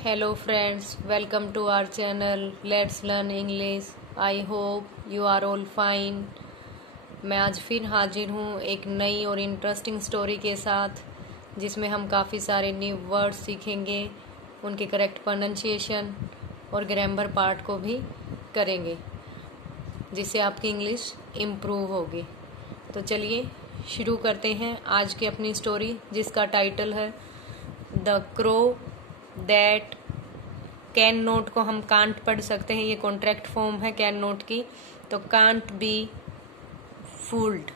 Hello friends, welcome to our channel Let's Learn English. I hope you are all fine. मैं आज फिर हाजिर हूँ एक नई और इंटरेस्टिंग स्टोरी के साथ, जिसमें हम काफ़ी सारे न्यू वर्ड सीखेंगे, उनके करेक्ट प्रोनाउंसिएशन और ग्रामर पार्ट को भी करेंगे, जिससे आपकी इंग्लिश इम्प्रूव होगी। तो चलिए शुरू करते हैं आज की अपनी स्टोरी, जिसका टाइटल है the crow that can note को हम कांट पढ़ सकते हैं। ये कॉन्ट्रैक्ट फॉर्म है कैन नोट की। तो कांट बी फूल्ड,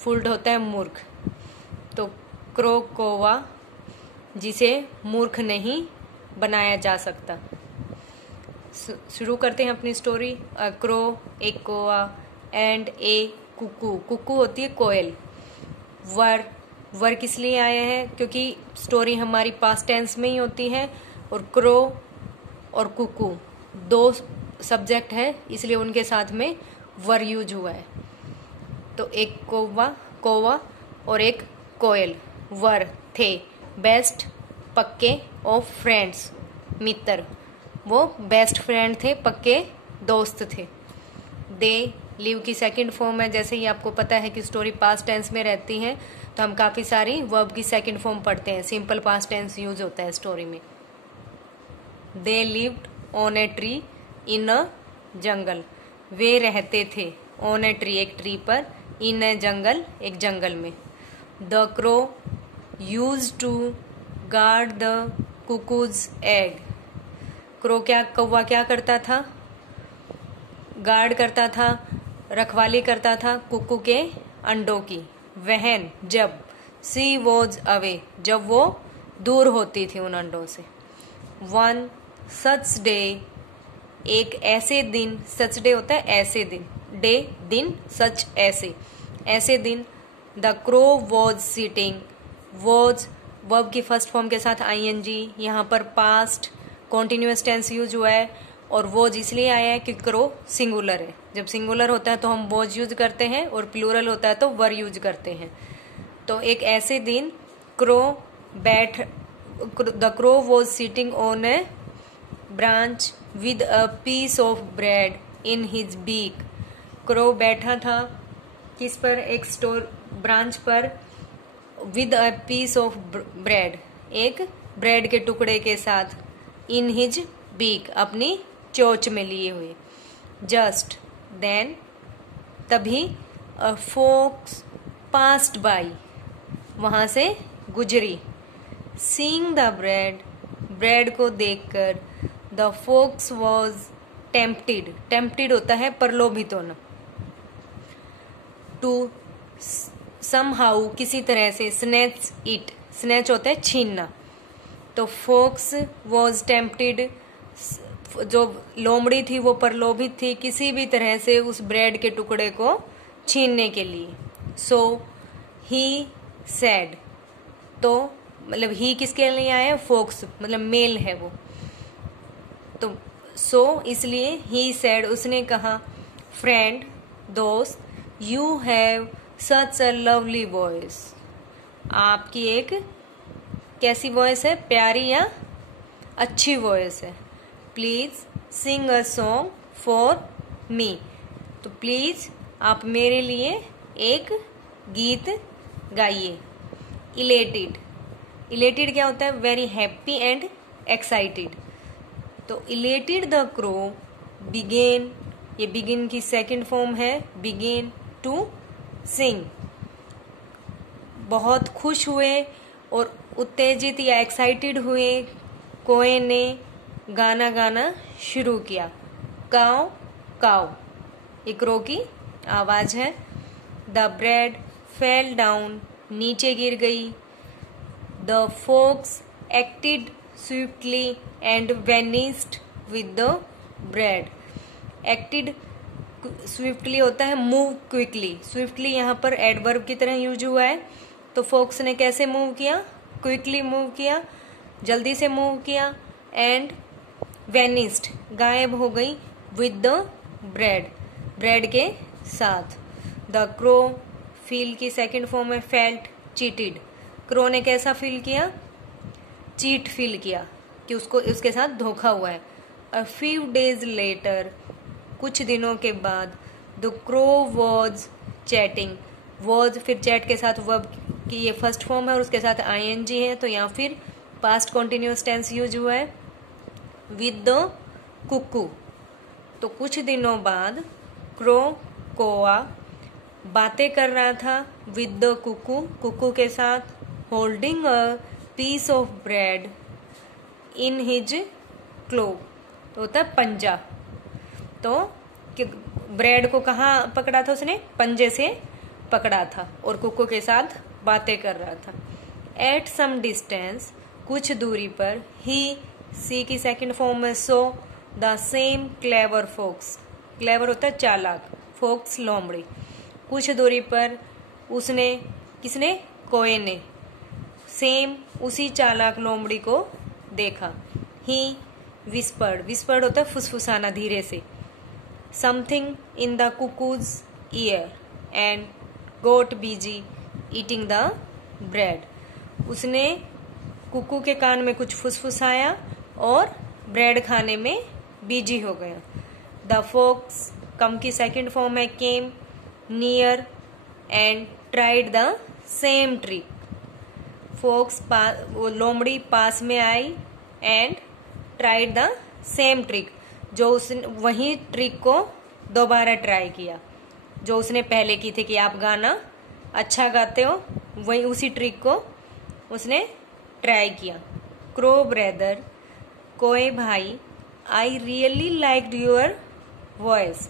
फूल्ड होता है मूर्ख। तो क्रो कोवा, जिसे मूर्ख नहीं बनाया जा सकता। शुरू करते हैं अपनी स्टोरी। अ क्रो, एक कोवा, एंड ए कुकू, कुकू होती है कोयल। वर किस लिए आया है? क्योंकि स्टोरी हमारी पास्ट टेंस में ही होती है और क्रो और कुकू दो सब्जेक्ट है, इसलिए उनके साथ में वर यूज हुआ है। तो एक कोवा और एक कोयल वर थे बेस्ट पक्के ऑफ फ्रेंड्स, मित्र। वो बेस्ट फ्रेंड थे, पक्के दोस्त थे। दे लिव की सेकंड फॉर्म है। जैसे ही आपको पता है कि स्टोरी पास्ट टेंस में रहती है, तो हम काफ़ी सारी वर्ब की सेकंड फॉर्म पढ़ते हैं। सिंपल पास्ट टेंस यूज होता है स्टोरी में। They lived on a tree in a jungle, वे रहते थे ऑन ए ट्री, एक ट्री पर, इन ए जंगल, एक जंगल में। The crow use to guard the cuckoo's egg, कौवा क्या करता था? गार्ड करता था, रखवाली करता था कुकू के अंडों की। वहन, जब, सी वॉज अवे, जब वो दूर होती थी उन अंडों से। वन सच डे, एक ऐसे दिन, सच डे होता है ऐसे दिन, डे दिन, सच ऐसे दिन। The crow was sitting, was verb की फर्स्ट फॉर्म के साथ आईएनजी, यहाँ पर पास्ट कॉन्टिन्यूअस टेंस यूज हुआ है। और वॉज इसलिए आया है कि क्रो सिंगुलर है। जब सिंगुलर होता है तो हम वॉज यूज करते हैं, और प्लूरल होता है तो वर यूज करते हैं। तो एक ऐसे दिन the crow was sitting on a branch with a piece of bread in his beak, crow बैठा था किस पर? एक ब्रांच पर, with a piece of bread, एक ब्रेड के टुकड़े के साथ, इन हिज बीक, अपनी चोंच में लिए हुए। जस्ट देन, तभी, अ फोक्स पास्ड बाई, वहां से गुजरी। सीइंग द ब्रेड, ब्रेड को देखकर, the folks was tempted, tempted होता है प्रलोभित होना। टू समहाउ, किसी तरह से, स्नैच इट, स्नैच होता है छीनना। तो फोक्स वॉज टेम्प्टेड, जो लोमड़ी थी वो प्रलोभित थी किसी भी तरह से उस ब्रेड के टुकड़े को छीनने के लिए। सो ही सैड, तो मतलब ही किसके लिए आया है? फोक्स, मतलब मेल है वो। तो सो इसलिए ही सैड, उसने कहा, फ्रेंड, दोस्त, you have such a lovely voice, आपकी एक कैसी वॉइस है? प्यारी या अच्छी वॉइस है। Please sing a song for me, तो प्लीज आप मेरे लिए एक गीत गाइए। इलेटेड, इलेटेड क्या होता है? Very happy and excited. तो इलेटेड द क्रो बिगेन, ये बिगिन की सेकंड फॉर्म है, बिगेन टू सिंग, बहुत खुश हुए और उत्तेजित या एक्साइटेड हुए कोए ने गाना गाना शुरू किया। काव काव, ये क्रो की आवाज है। द ब्रेड फेल डाउन, नीचे गिर गई। The folks acted swiftly and vanished with the bread, acted swiftly होता है मूव क्विकली, स्विफ्टली यहाँ पर एडवर्ब की तरह यूज हुआ है। तो फोक्स ने कैसे मूव किया? क्विकली मूव किया, जल्दी से मूव किया। एंड वेनिस्ड, गायब हो गई, विद द ब्रेड, ब्रेड के साथ। द क्रो, फील की सेकंड फॉर्म है फेल्ट, चीटेड, क्रो ने कैसा फील किया? चीट फील किया, कि उसको उसके साथ धोखा हुआ है। अ फ्यू डेज लेटर, कुछ दिनों के बाद, the crow was chatting, was फिर चैट के साथ वर्ब की ये फर्स्ट फॉर्म है और उसके साथ ing है, तो यहाँ फिर पास्ट कॉन्टिन्यूअस टेंस यूज हुआ है विद द कुकू। तो कुछ दिनों बाद क्रो कोआ बातें कर रहा था विद द कुकू, कुकू के साथ, holding a piece of bread in his claw, तो होता है पंजा। तो ब्रेड को कहाँ पकड़ा था उसने, पंजे से पकड़ा था और कुकू के साथ बातें कर रहा था। एट सम डिस्टेंस, कुछ दूरी पर, ही सी की सेकंड फॉर्म है so the same clever fox, clever होता है चालाक, फोक्स लोमड़ी। कुछ दूरी पर उसने, किसने, कोए ने, सेम उसी चालाक लोमड़ी को देखा। ही विस्पर्ड, विस्पर्ड होता है फुसफुसाना धीरे से, something in the cuckoo's ear and got busy eating the bread, उसने कुकू के कान में कुछ फुसफुसाया और ब्रेड खाने में बिजी हो गया। द फोक्स, कम की सेकंड फॉर्म है came, near and tried the same trick, fox वो लोमड़ी पास में आई and tried the same trick, जो उसने वही ट्रिक को दोबारा ट्राई किया जो उसने पहले की थी कि आप गाना अच्छा गाते हो, वही उसी ट्रिक को उसने ट्राई किया। क्रो ब्रदर, कोए भाई, I really liked your voice,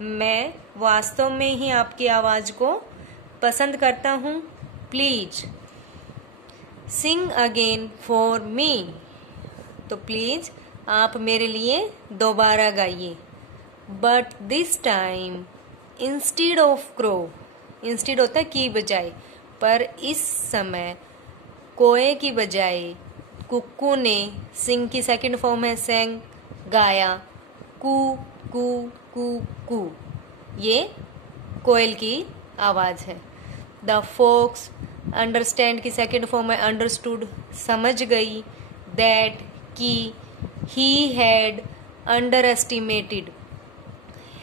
मैं वास्तव में ही आपकी आवाज को पसंद करता हूँ, please sing again for me, तो प्लीज आप मेरे लिए दोबारा गाइए। But this time instead of crow, instead होता है की बजाय, पर इस समय कोए की बजाय कुक्कू ने, सिंग की सेकंड फॉर्म है सेंग, गाया, कू कू कू कू, ये कोयल की आवाज है। द फोक्स, अंडरस्टैंड की सेकंड फॉर्म है अंडरस्टूड, समझ गई, दैट की, he had under estimated,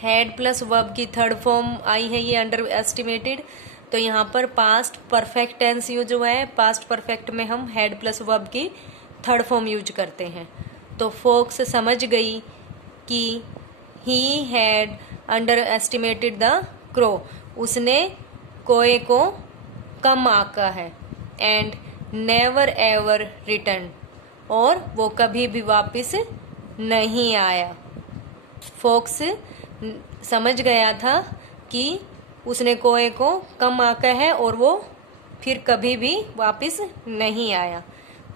had plus verb की थर्ड फॉर्म आई है ये अंडर एस्टिमेटेड, तो यहाँ पर पास्ट परफेक्ट टेंस यूज हुआ है। पास्ट परफेक्ट में हम हैड प्लस वर्ब की थर्ड फॉर्म यूज करते हैं। तो फोक्स समझ गई कि he had under estimated the crow, उसने कोए को कम आंका है, एंड नेवर एवर रिटर्न, और वो कभी भी वापस नहीं आया। फोक्स समझ गया था कि उसने कोए को कम आंका है और वो फिर कभी भी वापस नहीं आया।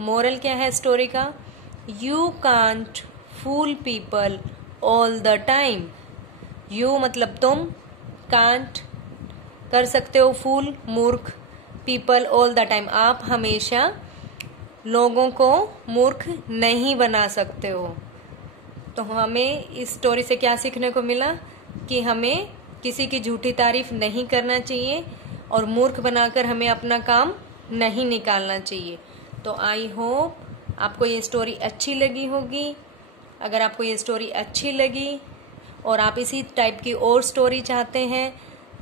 मोरल क्या है स्टोरी का, you can't fool people all the time, you मतलब तुम, कांट कर सकते हो, फूल मूर्ख, पीपल ऑल द टाइम आप हमेशा लोगों को मूर्ख नहीं बना सकते हो। तो हमें इस स्टोरी से क्या सीखने को मिला कि हमें किसी की झूठी तारीफ नहीं करना चाहिए और मूर्ख बनाकर हमें अपना काम नहीं निकालना चाहिए। तो आई होप आपको ये स्टोरी अच्छी लगी होगी। अगर आपको ये स्टोरी अच्छी लगी और आप इसी टाइप की और स्टोरी चाहते हैं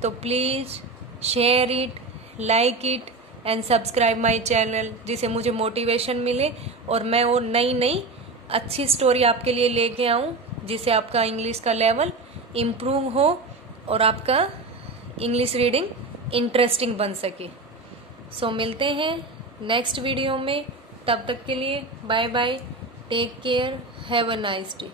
तो please share it, like it and subscribe my channel, जिससे मुझे मोटिवेशन मिले और मैं और नई नई अच्छी स्टोरी आपके लिए लेके आऊं, जिससे आपका इंग्लिश का लेवल इम्प्रूव हो और आपका इंग्लिश रीडिंग इंटरेस्टिंग बन सके। सो मिलते हैं नेक्स्ट वीडियो में, तब तक के लिए bye bye, take care, have a nice day.